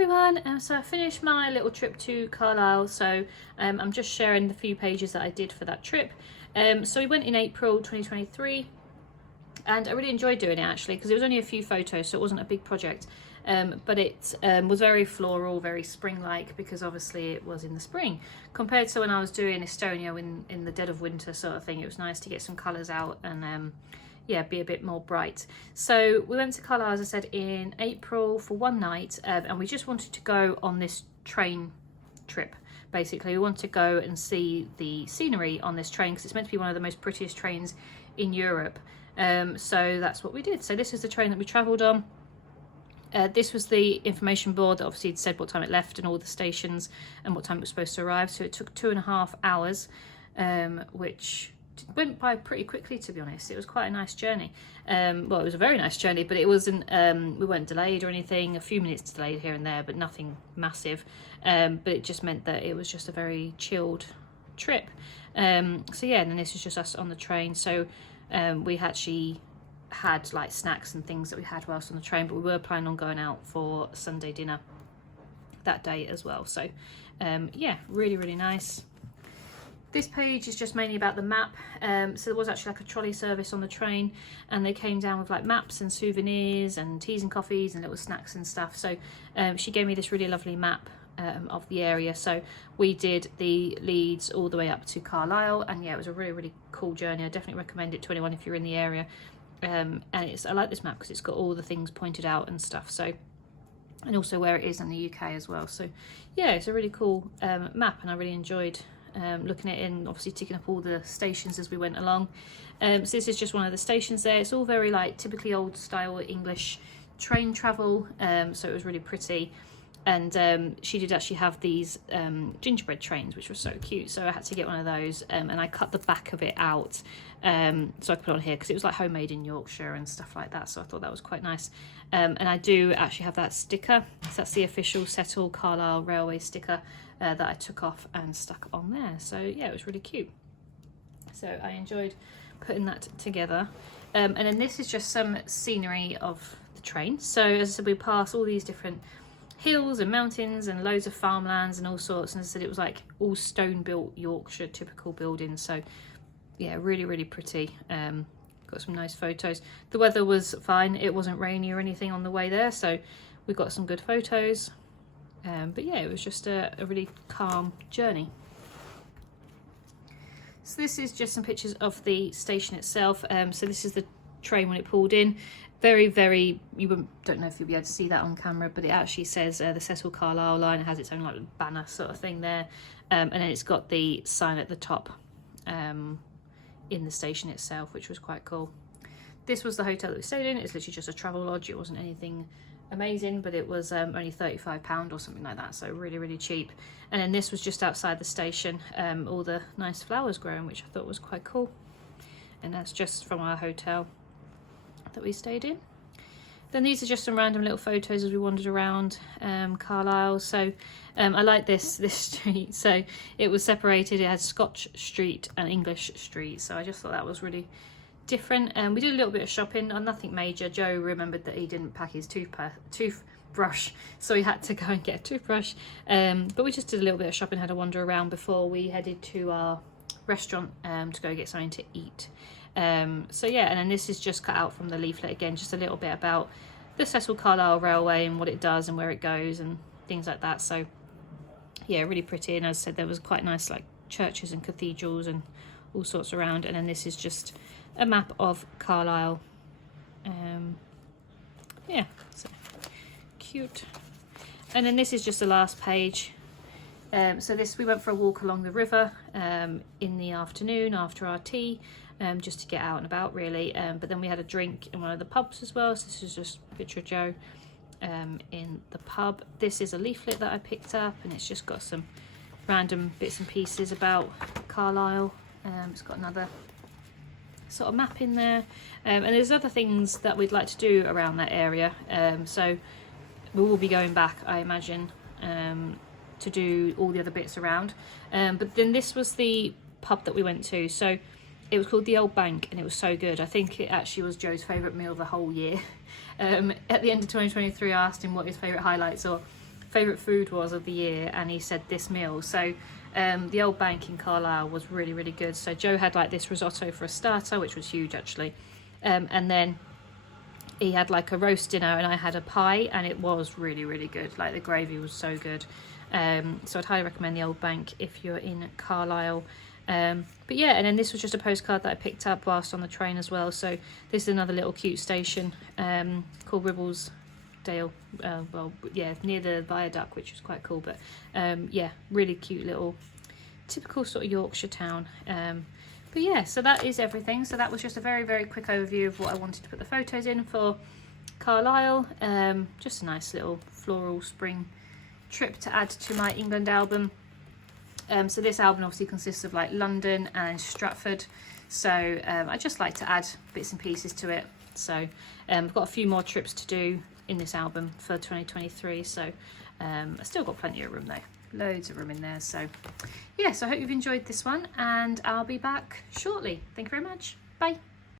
everyone, so I finished my little trip to Carlisle, so I'm just sharing the few pages that I did for that trip. So we went in April 2023 and I really enjoyed doing it actually because it was only a few photos, so it wasn't a big project, but it was very floral, very spring-like because obviously it was in the spring compared to when I was doing Estonia in the dead of winter sort of thing. It was nice to get some colours out and yeah, be a bit more bright. So we went to Carlisle, as I said, in April for one night, and we just wanted to go on this train trip. Basically, we wanted to go and see the scenery on this train because it's meant to be one of the most prettiest trains in Europe. So that's what we did. So this is the train that we travelled on. This was the information board that obviously said what time it left and all the stations and what time it was supposed to arrive. So it took 2.5 hours, which went by pretty quickly, to be honest. It was quite a nice journey. Well, it was a very nice journey, but it wasn't, we weren't delayed or anything. A few minutes delayed here and there, but nothing massive. But it just meant that it was just a very chilled trip. So yeah, and then this was just us on the train. So we actually had like snacks and things that we had whilst on the train, but we were planning on going out for Sunday dinner that day as well. So yeah, really nice. This page is just mainly about the map. So there was actually like a trolley service on the train and they came down with like maps and souvenirs and teas and coffees and little snacks and stuff. So she gave me this really lovely map of the area. So we did the Leeds all the way up to Carlisle, and yeah, it was a really cool journey. I definitely recommend it to anyone if you're in the area. And I like this map because it's got all the things pointed out and stuff. So, and also where it is in the UK as well. So yeah, it's a really cool map and I really enjoyed looking at it and obviously ticking up all the stations as we went along. So this is just one of the stations there. It's all very like typically old style English train travel, so it was really pretty. And she did actually have these gingerbread trains, which were so cute, so I had to get one of those, and I cut the back of it out so I could put it on here because it was like homemade in Yorkshire and stuff like that, so I thought that was quite nice. And I do actually have that sticker, so that's the official Settle Carlisle Railway sticker that I took off and stuck on there. So yeah, it was really cute, so I enjoyed putting that together. And then this is just some scenery of the train. So as I said, we pass all these different hills and mountains and loads of farmlands and all sorts, and as I said, it was like all stone built Yorkshire typical buildings. So yeah, really pretty. Got some nice photos. The weather was fine, it wasn't rainy or anything on the way there, so we got some good photos. But yeah, it was just a really calm journey. So this is just some pictures of the station itself. So this is the train when it pulled in. Very, you don't know if you'll be able to see that on camera, but it actually says the Settle Carlisle line. It has its own like banner sort of thing there, and then it's got the sign at the top in the station itself, which was quite cool. This was the hotel that we stayed in. It's literally just a travel lodge. It wasn't anything amazing, but it was only £35 or something like that, so really cheap. And then this was just outside the station, all the nice flowers growing, which I thought was quite cool. And that's just from our hotel that we stayed in. Then these are just some random little photos as we wandered around Carlisle. So I like this street. So it was separated. It had Scotch Street and English Street. So I just thought that was really different. We did a little bit of shopping, nothing major. Joe remembered that he didn't pack his toothbrush, so he had to go and get a toothbrush. But we just did a little bit of shopping, had a wander around before we headed to our restaurant to go get something to eat. So yeah, and then this is just cut out from the leaflet again, just a little bit about the Settle Carlisle Railway and what it does and where it goes and things like that. So yeah, really pretty. And as I said, there was quite nice like churches and cathedrals and all sorts around. And then this is just a map of Carlisle. Yeah, so cute. And then this is just the last page. So this, we went for a walk along the river in the afternoon after our tea, just to get out and about really. But then we had a drink in one of the pubs as well. So this is just a picture of Joe in the pub. This is a leaflet that I picked up, and it's just got some random bits and pieces about Carlisle. It's got another sort of map in there, and there's other things that we'd like to do around that area. So we will be going back, I imagine, to do all the other bits around. But then this was the pub that we went to. So it was called the Old Bank, and it was so good. I think it actually was Joe's favourite meal of the whole year. At the end of 2023, I asked him what his favourite highlights favourite food was of the year, and he said this meal. So the Old Bank in Carlisle was really, really good. So Joe had like this risotto for a starter, which was huge actually, and then he had like a roast dinner, and I had a pie, and it was really, really good. Like the gravy was so good. So I'd highly recommend the Old Bank if you're in Carlisle. But yeah, and then this was just a postcard that I picked up whilst on the train as well. So this is another little cute station called Ribblesdale. Well, yeah, near the viaduct, which was quite cool. But yeah, really cute little typical sort of Yorkshire town. But yeah, so that is everything. So that was just a very, very quick overview of what I wanted to put the photos in for Carlisle. Just a nice little floral spring trip to add to my England album. So this album obviously consists of like London and Stratford. So I just like to add bits and pieces to it. So I've got a few more trips to do in this album for 2023. So I've still got plenty of room though. Loads of room in there. So yeah, so I hope you've enjoyed this one, and I'll be back shortly. Thank you very much. Bye.